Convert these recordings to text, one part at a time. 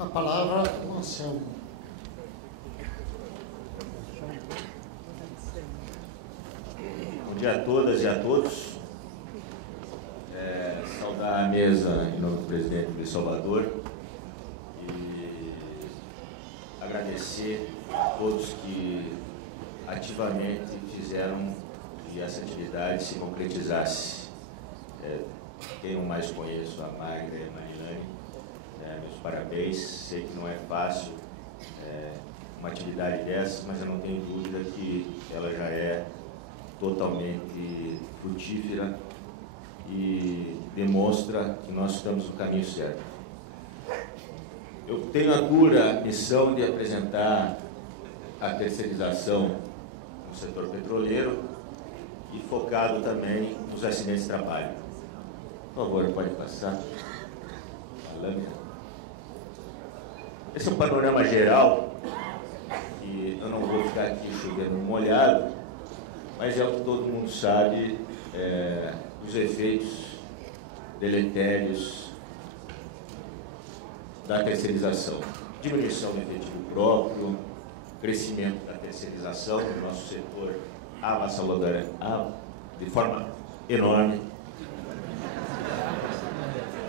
A palavra ao Anselmo. Bom dia a todas e a todos. Saudar a mesa em nome do presidente Luiz Salvador e agradecer a todos que ativamente fizeram que essa atividade se concretizasse. Quem eu mais conheço, a Magda e a Marilane, meus parabéns. Sei que não é fácil uma atividade dessa, mas eu não tenho dúvida que ela já é totalmente frutífera e demonstra que nós estamos no caminho certo. Eu tenho a dura missão de apresentar a terceirização no setor petroleiro e focado também nos acidentes de trabalho. Por favor, pode passar a lâmina. Esse é um panorama geral, que eu não vou ficar aqui chovendo molhado, mas é o que todo mundo sabe, os efeitos deletérios da terceirização. Diminuição do efetivo próprio, crescimento da terceirização no nosso setor avassaladora de forma enorme,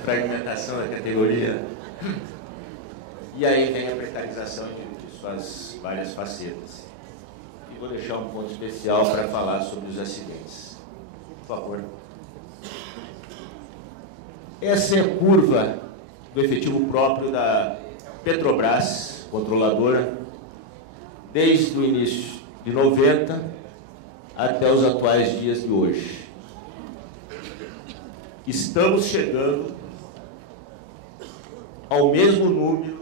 fragmentação da categoria, e aí vem a precarização de suas várias facetas. E vou deixar um ponto especial para falar sobre os acidentes. Por favor. Essa é a curva do efetivo próprio da Petrobras, controladora, desde o início de 90 até os atuais dias de hoje. Estamos chegando ao mesmo número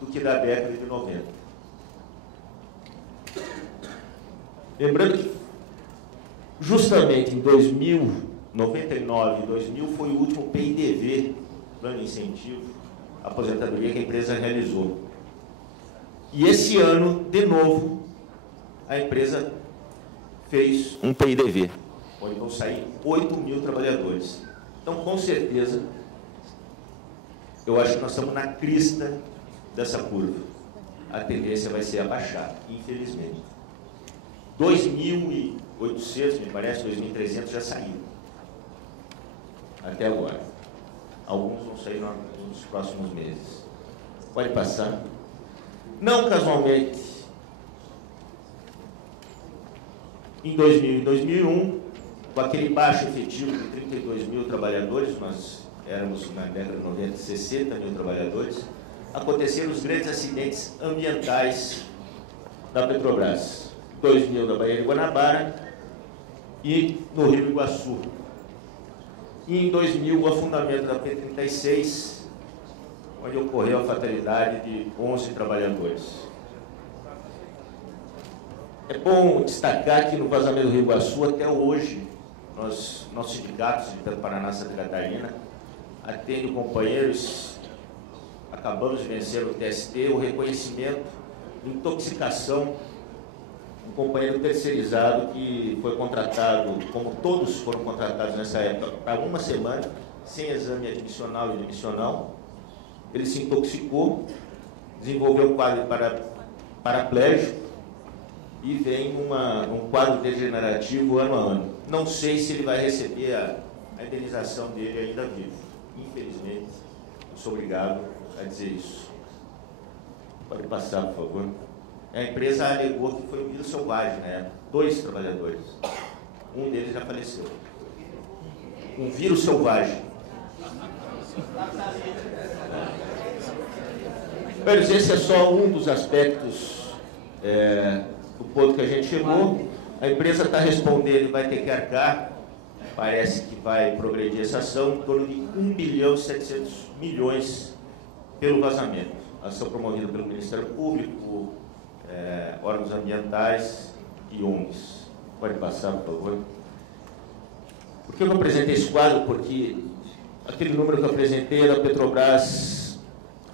do que da década de 90. Lembrando que justamente em 99 e 2000 foi o último PIDV, Plano de Incentivo à Aposentadoria, que a empresa realizou. E esse ano, de novo, a empresa fez um PIDV, onde vão sair 8 mil trabalhadores. Então, com certeza, eu acho que nós estamos na crista dessa curva. A tendência vai ser abaixar, infelizmente. 2.800, me parece, 2.300 já saíram. Até agora. Alguns vão sair nos próximos meses. Pode passar. Não casualmente, em 2000 e 2001, com aquele baixo efetivo de 32 mil trabalhadores, nós éramos na década de 90, 60 mil trabalhadores, aconteceram os grandes acidentes ambientais da Petrobras. 2000 da Baía de Guanabara e no Rio Iguaçu. E em 2000 o afundamento da P-36, onde ocorreu a fatalidade de 11 trabalhadores. É bom destacar que no vazamento do Rio Iguaçu, até hoje, nossos sindicatos de Paraná e Santa Catarina atendem companheiros, acabamos de vencer no TST, o reconhecimento de intoxicação, um companheiro terceirizado que foi contratado, como todos foram contratados nessa época, para uma semana, sem exame admissional e demissional. Ele se intoxicou, desenvolveu um quadro paraplégico e vem um quadro degenerativo ano a ano. Não sei se ele vai receber a indenização dele ainda vivo. Infelizmente, eu sou obrigado a dizer isso. Pode passar, por favor. A empresa alegou que foi um vírus selvagem, né? 2 trabalhadores. Um deles já faleceu. Um vírus selvagem. Mas esse é só um dos aspectos do ponto que a gente chegou. A empresa está respondendo e vai ter que arcar. Parece que vai progredir essa ação em torno de 1.700.000.000 pelo vazamento. Ação promovida pelo Ministério Público, órgãos ambientais e ONGs. Pode passar, por favor. Por que eu apresentei esse quadro? Porque aquele número que eu apresentei era a Petrobras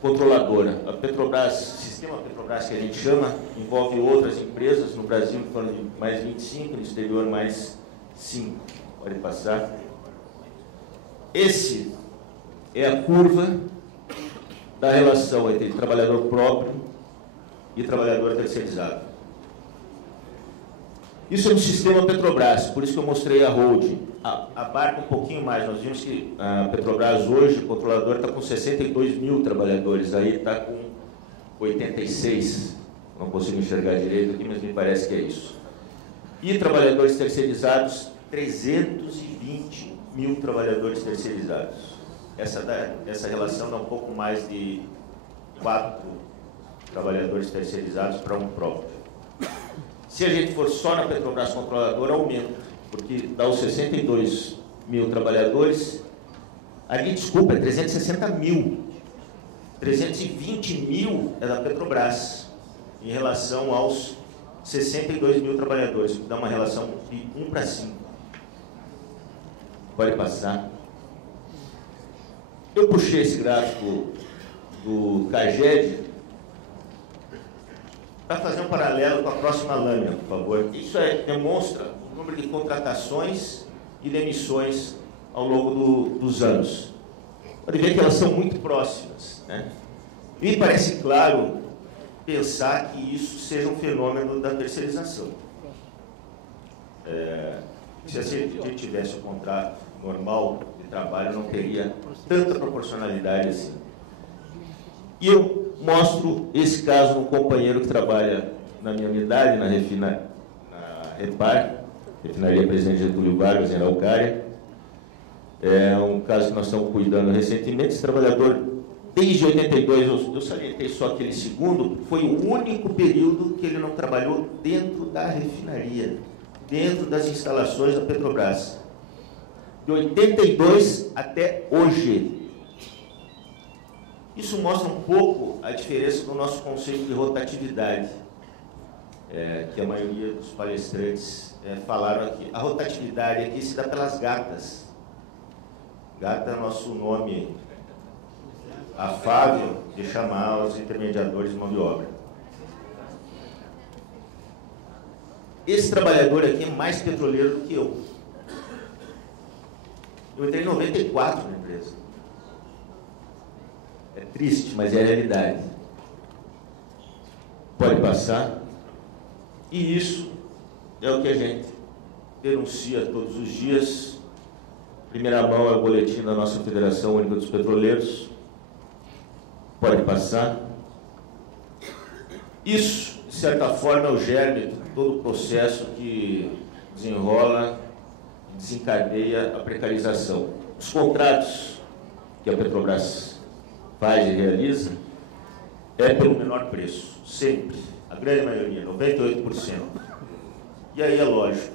controladora. A Petrobras, sistema Petrobras que a gente chama, envolve outras empresas no Brasil, em torno de mais 25, no exterior mais 5. Pode passar. Esse é a curva da relação entre trabalhador próprio e trabalhador terceirizado. Isso é um sistema Petrobras, por isso que eu mostrei a holding. Abarca um pouquinho mais. Nós vimos que a Petrobras hoje, o controlador, está com 62 mil trabalhadores, aí está com 86. Não consigo enxergar direito aqui, mas me parece que é isso. E trabalhadores terceirizados, 320 mil trabalhadores terceirizados. Essa relação dá um pouco mais de 4 trabalhadores terceirizados para um próprio. Se a gente for só na Petrobras controladora, aumenta, porque dá os 62 mil trabalhadores, ali, desculpa, é 360 mil. 320 mil é da Petrobras, em relação aos 62 mil trabalhadores, que dá uma relação de 1 para 5. Pode passar. Eu puxei esse gráfico do CAGED para fazer um paralelo com a próxima lâmina, por favor. Isso demonstra o número de contratações e demissões ao longo dos anos. Pode ver que elas são muito próximas, né? E parece claro pensar que isso seja um fenômeno da terceirização. Se a gente tivesse um contrato normal de trabalho, não teria tanta proporcionalidade assim. E eu mostro esse caso de um companheiro que trabalha na minha unidade, na Repar, Refinaria Presidente Getúlio Vargas, em Araucária. É um caso que nós estamos cuidando recentemente. Esse trabalhador, desde 82, eu salientei só aquele segundo, foi o único período que ele não trabalhou dentro da refinaria, dentro das instalações da Petrobras. De 82 até hoje. Isso mostra um pouco a diferença do nosso conceito de rotatividade, que a maioria dos palestrantes falaram aqui. A rotatividade aqui se dá pelas gatas. Gata é nosso nome afável de chamar os intermediadores de mão de obra. Esse trabalhador aqui é mais petroleiro do que eu. Eu entrei em 94 na empresa. É triste, mas é a realidade. Pode passar. E isso é o que a gente denuncia todos os dias. Primeira mão é o boletim da nossa Federação Única dos Petroleiros. Pode passar. Isso, de certa forma, é o germe de todo o processo que desenrola, desencadeia a precarização. Os contratos que a Petrobras faz e realiza é pelo menor preço, sempre, a grande maioria, 98%. E aí é lógico,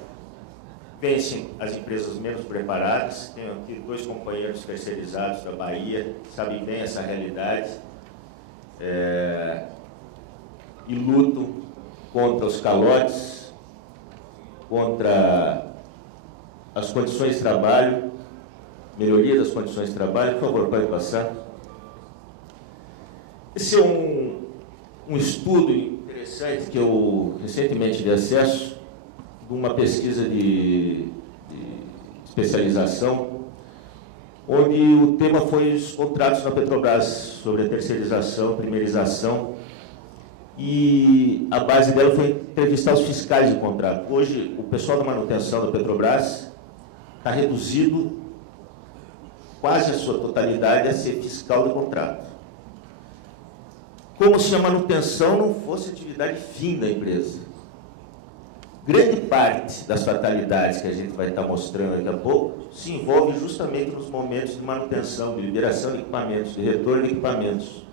vencem as empresas menos preparadas. Tenho aqui 2 companheiros terceirizados da Bahia, sabem bem essa realidade, e lutam contra os calotes, contra as condições de trabalho, melhoria das condições de trabalho. Por favor, pode passar. Esse é um estudo interessante que eu recentemente tive acesso, de uma pesquisa de especialização, onde o tema foi os contratos na Petrobras, sobre a terceirização, primeirização, e a base dela foi entrevistar os fiscais de contrato. Hoje, o pessoal da manutenção da Petrobras está reduzido quase a sua totalidade a ser fiscal de contrato. Como se a manutenção não fosse atividade fim da empresa. Grande parte das fatalidades que a gente vai estar mostrando daqui a pouco se envolve justamente nos momentos de manutenção, de liberação de equipamentos, de retorno de equipamentos.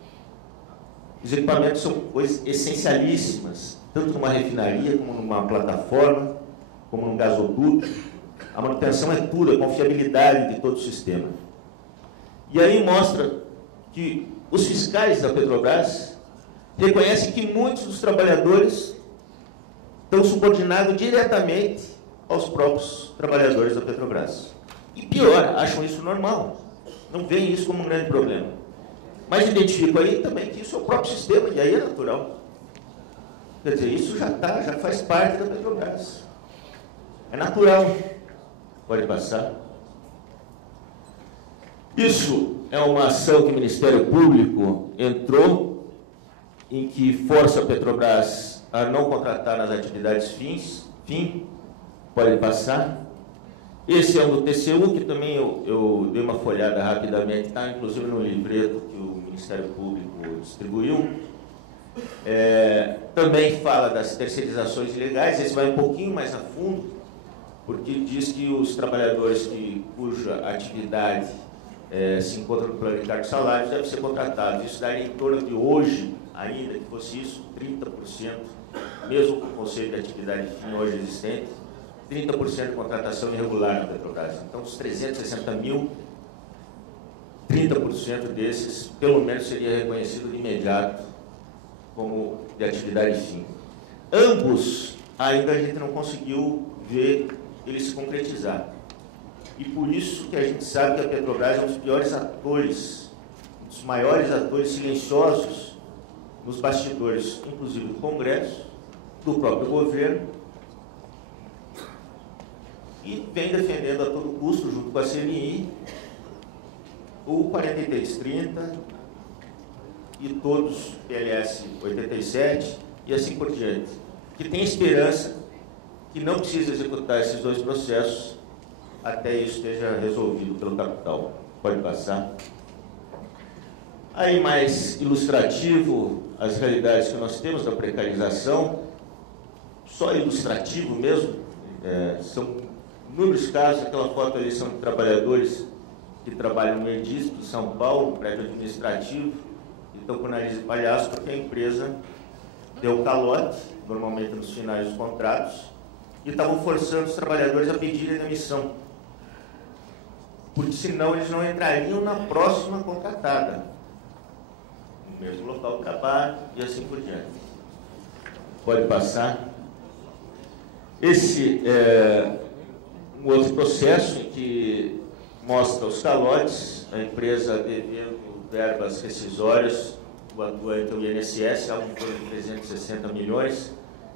Os equipamentos são coisas essencialíssimas, tanto numa refinaria, como numa plataforma, como num gasoduto. A manutenção é tudo, a confiabilidade de todo o sistema. E aí mostra que os fiscais da Petrobras reconhecem que muitos dos trabalhadores estão subordinados diretamente aos próprios trabalhadores da Petrobras. E pior, acham isso normal. Não veem isso como um grande problema. Mas identificam aí também que isso é o próprio sistema, e aí é natural. Quer dizer, isso já faz parte da Petrobras. É natural. Pode passar. Isso é uma ação que o Ministério Público entrou, em que força a Petrobras a não contratar nas atividades fim, pode passar. Esse é um do TCU, que também eu dei uma folhada rapidamente, está inclusive no livreto que o Ministério Público distribuiu. Também fala das terceirizações ilegais, esse vai um pouquinho mais a fundo, porque diz que os trabalhadores cuja atividade se encontra no plano de cargos e salários devem ser contratados. Isso daria em torno de hoje, ainda que fosse isso, 30%, mesmo com o conceito de atividade fim hoje existente, 30% de contratação irregular na Petrobras. Então, dos 360 mil, 30% desses, pelo menos, seria reconhecido de imediato como de atividade fim. Ambos, ainda a gente não conseguiu ver eles se concretizar. E por isso que a gente sabe que a Petrobras é um dos piores atores, um dos maiores atores silenciosos nos bastidores, inclusive do Congresso, do próprio governo, e vem defendendo a todo custo, junto com a CNI, o 4330 e todos, PLS 87 e assim por diante, que tem esperança que não precisa executar esses dois processos até isso esteja resolvido pelo capital. Pode passar. Aí, mais ilustrativo, as realidades que nós temos da precarização, só ilustrativo mesmo, são inúmeros casos. Aquela foto ali são de trabalhadores que trabalham no Edisp, em São Paulo, prédio administrativo, e estão com o nariz de palhaço porque a empresa deu calote, normalmente nos finais dos contratos, e estavam forçando os trabalhadores a pedirem demissão, porque senão eles não entrariam na próxima contratada, no mesmo local de trabalho e assim por diante. Pode passar. Esse é um outro processo em que mostra os calotes, a empresa devendo verbas rescisórias, o atuante o INSS, algo em torno de 360 milhões,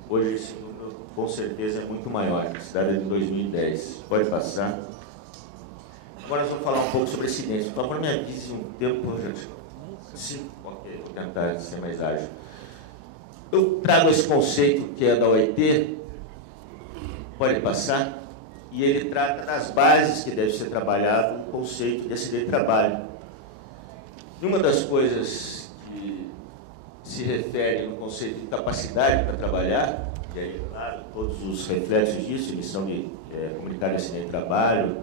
hoje esse número com certeza é muito maior, cidade é de 2010. Pode passar. Agora nós vamos falar um pouco sobre acidentes. Por favor, me avise um tempo, gente. Sim, ok, vou tentar ser mais ágil. Eu trago esse conceito que é da OIT, pode passar, e ele trata das bases que deve ser trabalhado o conceito de acidente de trabalho. E uma das coisas que se refere no conceito de capacidade para trabalhar, e aí, claro, todos os reflexos disso, emissão de comunicado de acidente de trabalho,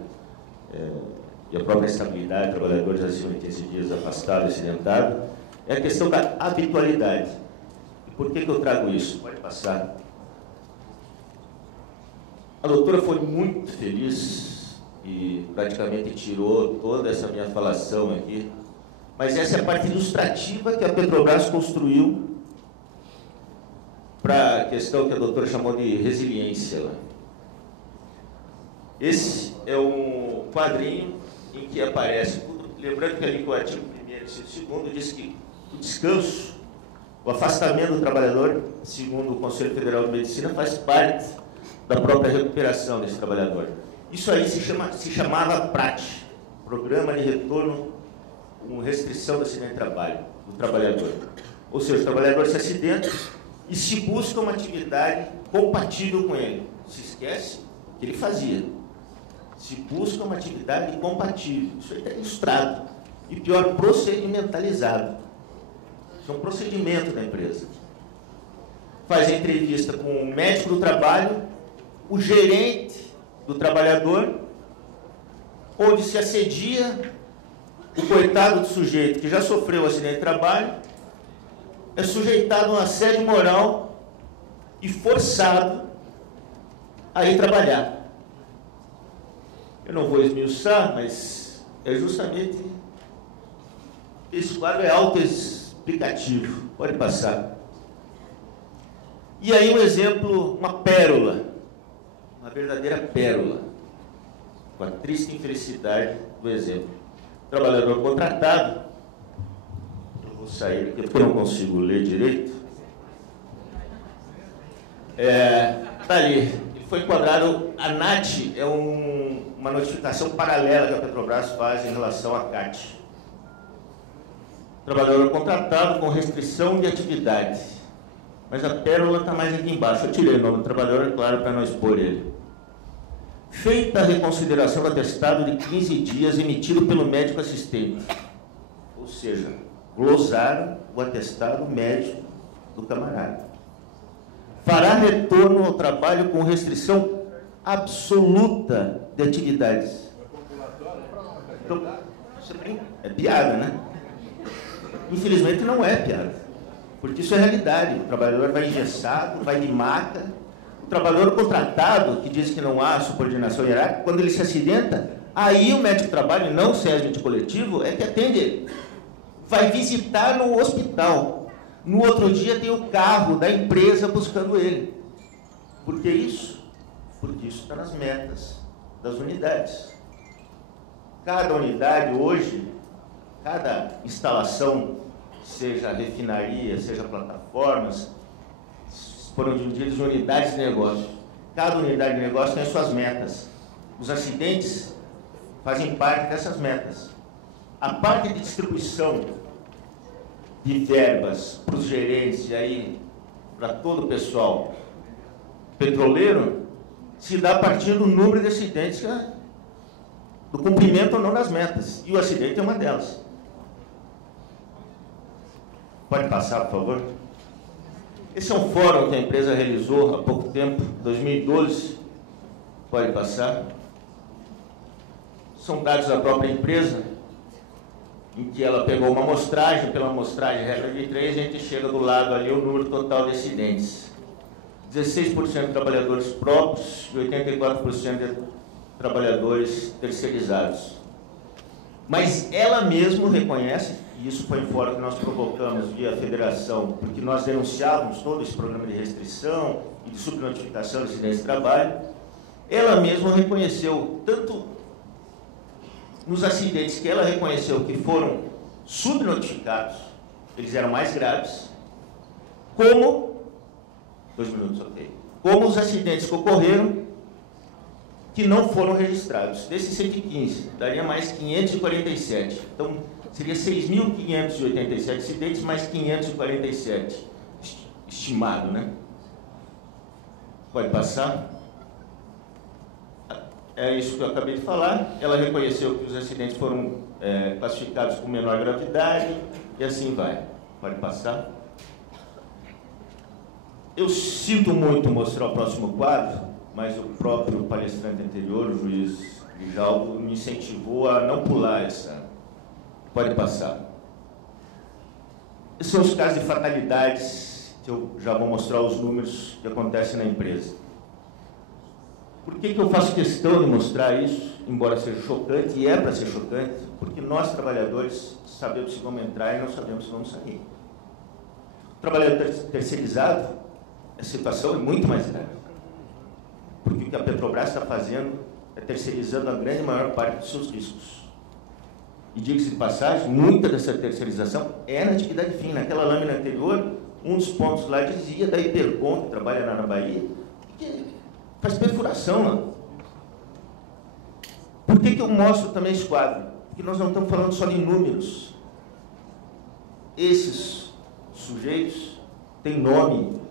e a própria estabilidade, trabalhadores acima de 15 dias afastados, acidentados, é a questão da habitualidade. E por que eu trago isso? Pode passar. A doutora foi muito feliz e praticamente tirou toda essa minha falação aqui, mas essa é a parte ilustrativa que a Petrobras construiu para a questão que a doutora chamou de resiliência. Esse é um quadrinho em que aparece tudo, lembrando que ali com o artigo 1º e 2º diz que o descanso, o afastamento do trabalhador, segundo o Conselho Federal de Medicina, faz parte da própria recuperação desse trabalhador. Isso aí se chamava PRAT, Programa de Retorno com Restrição do Acidente de Trabalho, do trabalhador. Ou seja, o trabalhador se acidenta e se busca uma atividade compatível com ele. Se esquece que ele fazia. Se busca uma atividade compatível. Isso aí está ilustrado. E pior, procedimentalizado. Isso é um procedimento da empresa. Faz a entrevista com o médico do trabalho, o gerente do trabalhador, onde se assedia o coitado do sujeito que já sofreu um acidente de trabalho, é sujeitado a um assédio moral e forçado a ir trabalhar. Eu não vou esmiuçar, mas é justamente esse quadro é autoexplicativo. Pode passar. E aí um exemplo, uma pérola, uma verdadeira pérola, com a triste infelicidade do exemplo. Trabalhador contratado, eu vou sair aqui porque eu não consigo ler direito, está ali, ele foi enquadrado, a NAT é uma notificação paralela que a Petrobras faz em relação à CAT. Trabalhador contratado com restrição de atividade. Mas a pérola está mais aqui embaixo. Eu tirei o nome do trabalhador, é claro, para não expor ele. Feita a reconsideração do atestado de 15 dias emitido pelo médico assistente. Ou seja, glosaram o atestado médico do camarada. Fará retorno ao trabalho com restrição absoluta de atividades. Então, é piada, né? Infelizmente não é piada, porque isso é realidade. O trabalhador vai engessado, vai de maca. O trabalhador contratado, que diz que não há subordinação hierárquica, quando ele se acidenta, aí o médico do trabalho, não o CESMIT coletivo, é que atende ele. Vai visitar no hospital. No outro dia tem o carro da empresa buscando ele. Por que isso? Porque isso está nas metas das unidades. Cada unidade hoje, cada instalação, seja refinaria, seja plataformas, foram divididas em unidades de negócio. Cada unidade de negócio tem suas metas. Os acidentes fazem parte dessas metas. A parte de distribuição de verbas para os gerentes e aí para todo o pessoal petroleiro se dá a partir do número de acidentes, do cumprimento ou não das metas. E o acidente é uma delas. Pode passar, por favor. Esse é um fórum que a empresa realizou há pouco tempo, 2012. Pode passar. São dados da própria empresa, em que ela pegou uma amostragem, pela amostragem regra de 3, a gente chega do lado ali o número total de acidentes. 16% de trabalhadores próprios e 84% de trabalhadores terceirizados. Mas ela mesma reconhece, e isso foi em fórum que nós provocamos via federação, porque nós denunciávamos todo esse programa de restrição e de subnotificação de acidentes de trabalho, ela mesma reconheceu, tanto nos acidentes que ela reconheceu que foram subnotificados, eles eram mais graves, como, 2 minutos, ok, como os acidentes que ocorreram que não foram registrados. Desses 115, daria mais 547. Então, seria 6.587 acidentes, mais 547, estimado, né? Pode passar. É isso que eu acabei de falar. Ela reconheceu que os acidentes foram classificados com menor gravidade, e assim vai. Pode passar. Eu sinto muito mostrar o próximo quadro, mas o próprio palestrante anterior, o juiz Grijaldo, me incentivou a não pular essa. Pode passar. Esses são os casos de fatalidades, que eu já vou mostrar os números que acontecem na empresa. Por que eu faço questão de mostrar isso, embora seja chocante, e é para ser chocante, porque nós, trabalhadores, sabemos se vamos entrar e não sabemos se vamos sair. O trabalhador terceirizado, a situação é muito mais grave. Porque o que a Petrobras está fazendo é terceirizando a grande maior parte dos seus riscos. E diga-se de passagem, muita dessa terceirização é na atividade fim. Naquela lâmina anterior, um dos pontos lá dizia da Hipercom, que trabalha lá na Bahia, que faz perfuração lá. Por que eu mostro também esse quadro? Porque nós não estamos falando só de números. Esses sujeitos têm nome,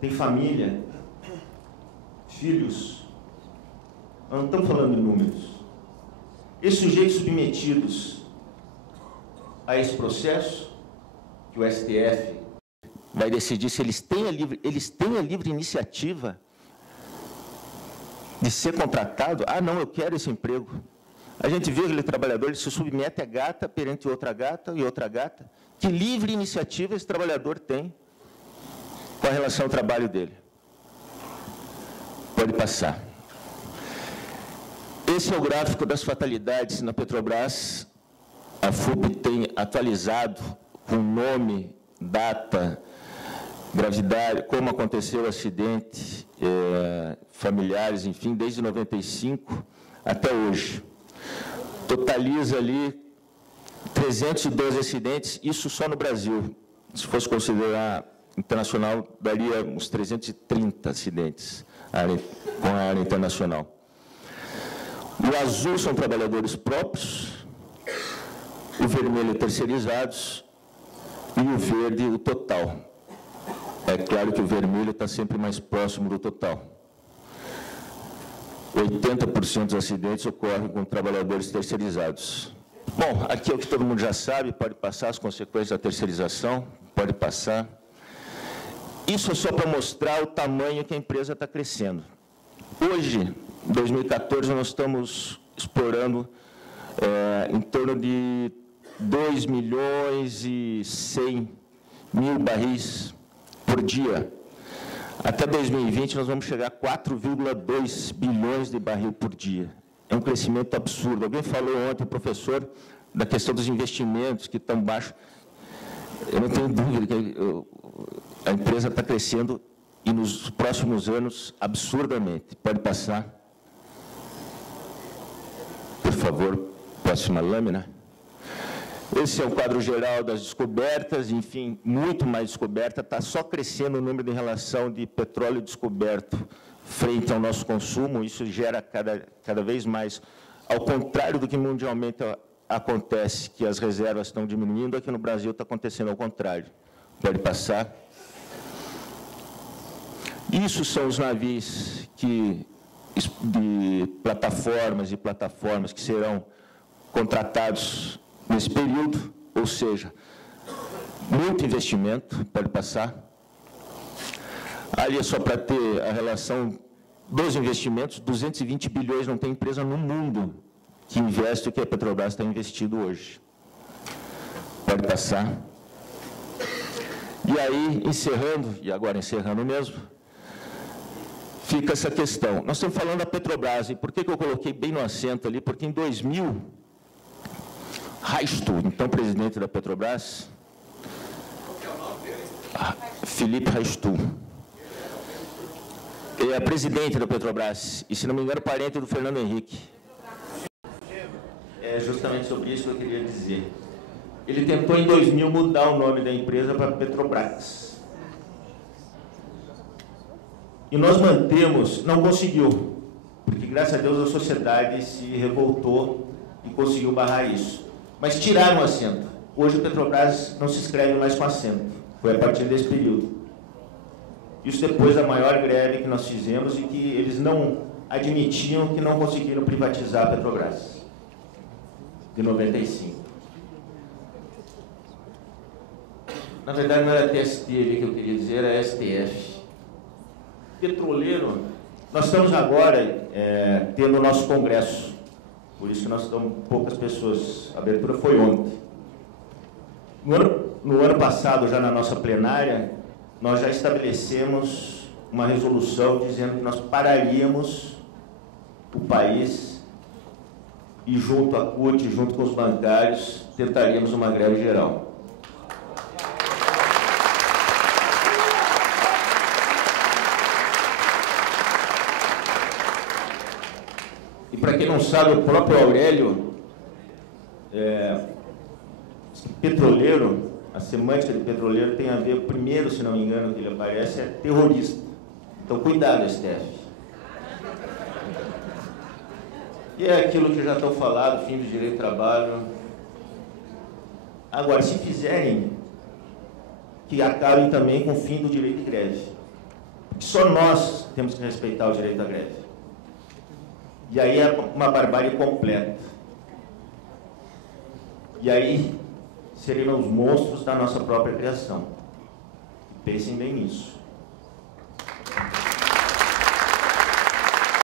têm família, filhos. Nós não estamos falando de números. Esses sujeitos submetidos a esse processo, que o STF vai decidir se eles têm a livre iniciativa de ser contratado. Ah, não, eu quero esse emprego. A gente vê aquele trabalhador, ele se submete a gata perante outra gata e outra gata. Que livre iniciativa esse trabalhador tem com relação ao trabalho dele? Pode passar. Esse é o gráfico das fatalidades na Petrobras. A FUP tem atualizado com nome, data, gravidade, como aconteceu o acidente, familiares, enfim, desde 95 até hoje. Totaliza ali 312 acidentes, isso só no Brasil. Se fosse considerar internacional, daria uns 330 acidentes com a área internacional. O azul são trabalhadores próprios, o vermelho é terceirizados e o verde o total. É claro que o vermelho está sempre mais próximo do total. 80% dos acidentes ocorrem com trabalhadores terceirizados. Bom, aqui é o que todo mundo já sabe, pode passar as consequências da terceirização, pode passar. Isso é só para mostrar o tamanho que a empresa está crescendo. Hoje, em 2014, nós estamos explorando em torno de 2.100.000 barris por dia. Até 2020, nós vamos chegar a 4,2 bilhões de barril por dia. É um crescimento absurdo. Alguém falou ontem, o professor, da questão dos investimentos que estão baixos. Eu não tenho dúvida que a empresa está crescendo e nos próximos anos, absurdamente. Pode passar. Por favor, próxima lâmina. Esse é o quadro geral das descobertas, enfim, muito mais descoberta, está só crescendo o número de relação de petróleo descoberto frente ao nosso consumo, isso gera cada vez mais, ao contrário do que mundialmente acontece, que as reservas estão diminuindo, aqui no Brasil está acontecendo ao contrário. Pode passar. Isso são os navios de plataformas e plataformas que serão contratados nesse período, ou seja, muito investimento, pode passar. Ali é só para ter a relação dos investimentos, 220 bilhões, não tem empresa no mundo que investe o que a Petrobras está investindo hoje. Pode passar. E aí, encerrando, e agora encerrando mesmo, fica essa questão. Nós estamos falando da Petrobras, e por que eu coloquei bem no acento ali? Porque em 2000, Raistu, então presidente da Petrobras, Felipe Raistu, é presidente da Petrobras, e se não me engano, parente do Fernando Henrique. É justamente sobre isso que eu queria dizer. Ele tentou em 2000 mudar o nome da empresa para Petrobras. E nós mantemos, não conseguiu, porque graças a Deus a sociedade se revoltou e conseguiu barrar isso. Mas tiraram o acento. Hoje o Petrobras não se escreve mais com acento. Foi a partir desse período. Isso depois da maior greve que nós fizemos e que eles não admitiam que não conseguiram privatizar a Petrobras. De 95. Na verdade não era TST ali que eu queria dizer, era STF. Petroleiro, nós estamos agora tendo o nosso congresso. Por isso que nós estamos poucas pessoas. A abertura foi ontem. No ano passado, já na nossa plenária, nós já estabelecemos uma resolução dizendo que nós pararíamos o país e junto à CUT, junto com os bancários, tentaríamos uma greve geral. E para quem não sabe, o próprio Aurélio, petroleiro, a semântica de petroleiro tem a ver, primeiro, se não me engano, que ele aparece, é terrorista. Então, cuidado, STF. E é aquilo que já estão falado, fim do direito do trabalho. Agora, se fizerem, que acabem também com o fim do direito de greve. Porque só nós temos que respeitar o direito à greve. E aí é uma barbárie completa. E aí seriam os monstros da nossa própria criação. Pensem bem nisso.